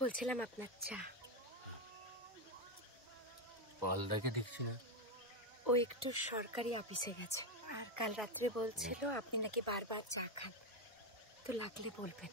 বলছিলাম আপনার চা। পালদাকে দেখছি না। ও একটু সরকারি অফিসে গেছে, আর কাল রাত্রে বলছিল আপনি নাকি বারবার চা খান, তো লাগলে বলবেন।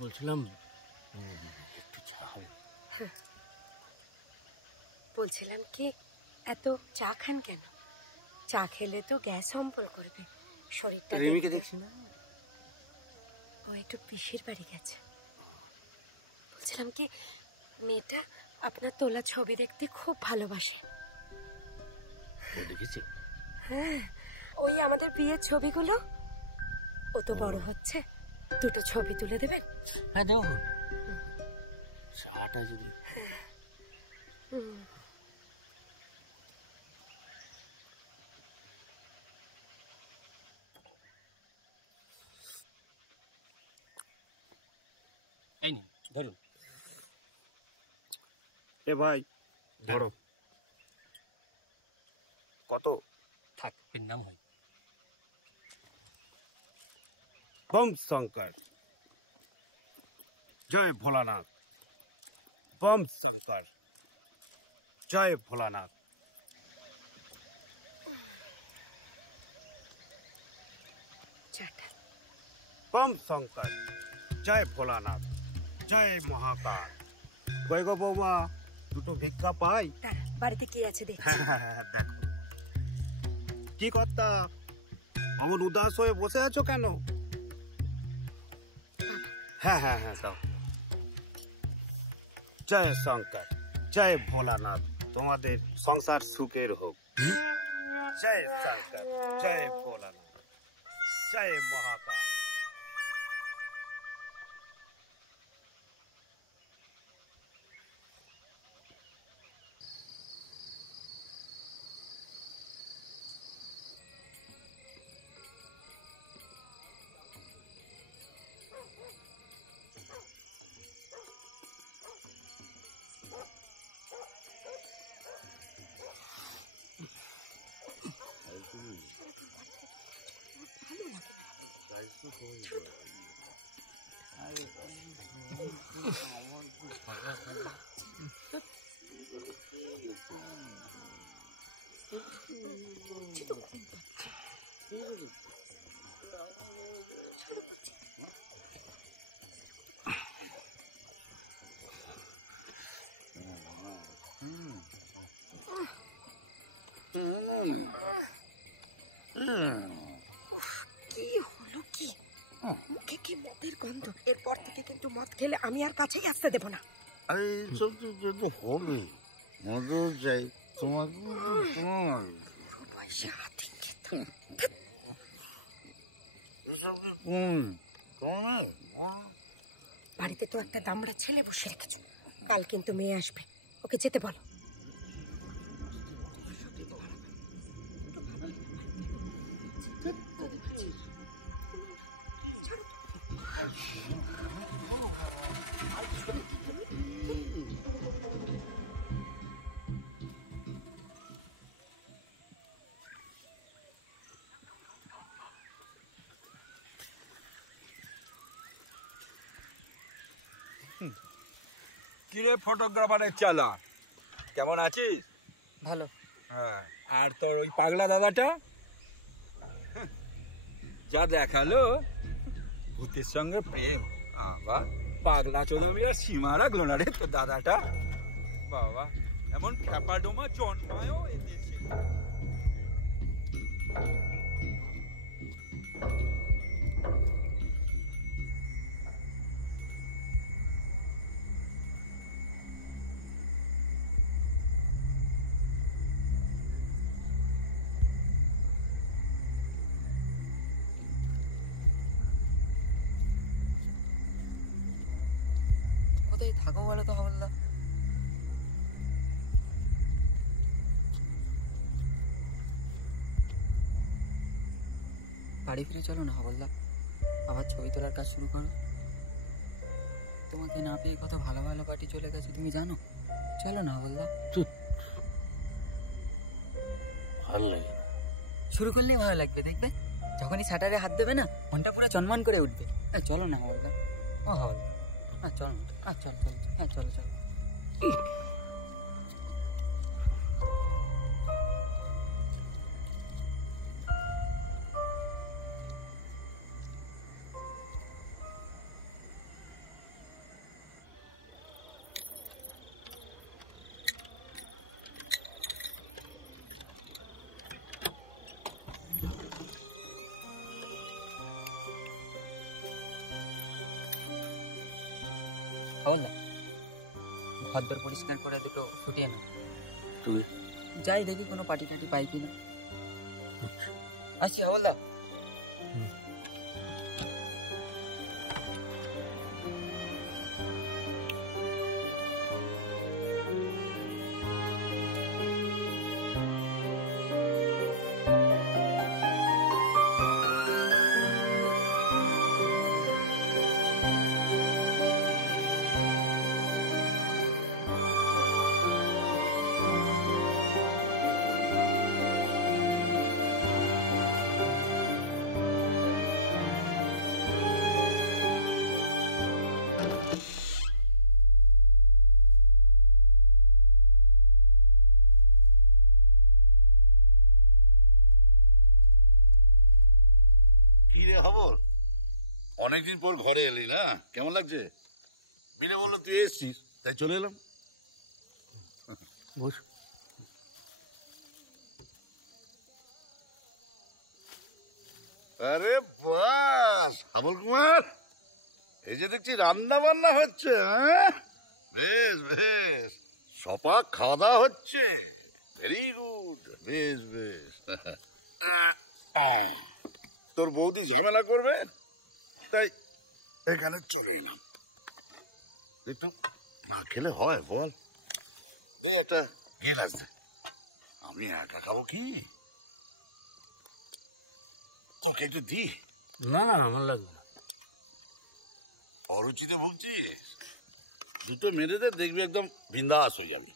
বলছিলাম একটু চা হবে। বলছিলাম কি, এত চা খান কেন? চা খেলে তো গ্যাস অম্বল করবে শরীরটা। রিমিকে দেখছি না। ও একটু পিসির বাড়ি গেছে। বলছিলাম কি, মেয়েটা আপনার তোলা ছবি দেখতে খুব ভালোবাসে। দেখেছি? হ্যাঁ, ওই আমাদের বিয়ের ছবিগুলো। ও তো বড় হচ্ছে, দুটো ছবি তুলে দেবেন? হ্যাঁ দেবো। চাটা যদি এই নি ধরুন। এ ভাই ধরো। কত? থাক, এর নাম হয় বম শঙ্কর। জয় ভোলানাথ। বম শঙ্কর। জয় ভোলানাথ। চাটা। বম শঙ্কর। জয় ভোলানাথ। জয় মহাকাল। কই গো বৌমা, দুটো ভিক্ষা পাই? তারা বাড়িতে কি আছে দেখছি। দেখো কি কর্তা, এমন উদাস হয়ে বসে আছো কেন? হ্যাঁ হ্যাঁ হ্যাঁ দাও। জয় শঙ্কর, জয় ভোলানাথ, তোমাদের সংসার সুখের হোক। জয় শঙ্কর, জয় ভোলানাথ, জয় মহাকাল। কি হলো কি? মুখে কি মদের গন্ধ? এরপর থেকে কিন্তু মদ খেলে আমি আর কাছেই আসতে দেব না। আরে এইসব তো যদি হবে, মদও চাই তোমার। বয়সে হাতে খেত। বাড়িতে তো একটা দামড়া ছেলে বসে রেখেছ, কাল কিন্তু মেয়ে আসবে, ওকে যেতে বলো। কিরে ফটোগ্রাফারের চালা, কেমন আছিস? ভালো। হ্যাঁ, আর তোর ওই পাগলা দাদাটা যা দেখালো, ভূতের সঙ্গে প্রেম। আবার পাগলা চোদমি আর সীমা রাখলো না রে তোর দাদাটা। বাবা, এমন খ্যাপাডোমা জন্মায়ও এ দেশে। থাকো বলো তো হাবলদা? বাড়ি ফিরে চলো না হাবলদা, আবার ছবি তোলার কাজ শুরু করো। তোমাকে না পেয়ে কত ভালো ভালো পার্টি চলে গেছে তুমি জানো। চলো না হাবলদা। ভালো লাগে না। শুরু করলেই ভালো লাগবে, দেখবে যখনই শাটারে হাত দেবে না মনটা পুরো চনমন করে উঠবে। চলো না হাবলদা, ও হাবলদা, চলো চলো চলো, হ্যাঁ চলো চলো। হাবলদা, ঘরদোর পরিষ্কার করে দুটো ফুটিয়ে না। তুই যাই দেখি কোনো পার্টি টাটি পাই কিনা। আসছি হাবলদা। কি রে খবর? অনেকদিন পর ঘরে এলি না, কেমন লাগছে? বিনে বললো তুই এসছিস, তাই চলে এলাম। বস। আরে বাস হাবল কুমার, এই যে দেখছি রান্না বান্না হচ্ছে, হ্যাঁ বেশ বেশ, সপাক খাওয়া দাওয়া হচ্ছে, ভেরি গুড, বেশ বেশ। তোর বৌদি ঝামেলা করবে তাই এখানে চলে এলাম। একটু না খেলে হয় বল? এটা গেলাস দে, আমি একা খাবো কি? তোকে একটু দি। না না আমার লাগবে না। অরুচিতে ভুগছিস, দুটো মেরে দে, দেখবি একদম বিন্দাস হয়ে যাবে।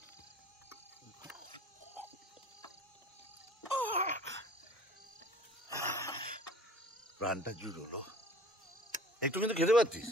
প্রাণটা জুড়লো, একটু কিন্তু খেতে পারতিস।